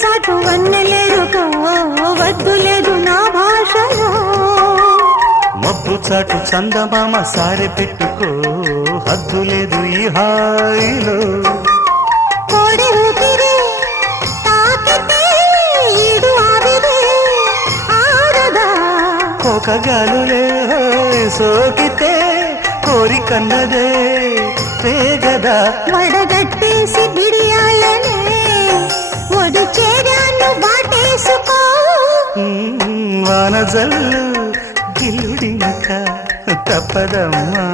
చాటు వన్నెలేరుకో వద్దు లేదు నా భాషలో మబ్బు చాటు చందమామ సారె పెట్టుకో హద్దు లేదు ఈ హాయిలో కోడి ఊపిరి తాకితే ఈడు ఆవిరి ఆరదా కోకగాలులే సోకితే కోరికన్నదే పేగదా వడగట్టేసి బిడియాలనే ఒడి చేరాను బాటేసుకో వానజల్లు గిల్లుడినక తప్పదమ్మా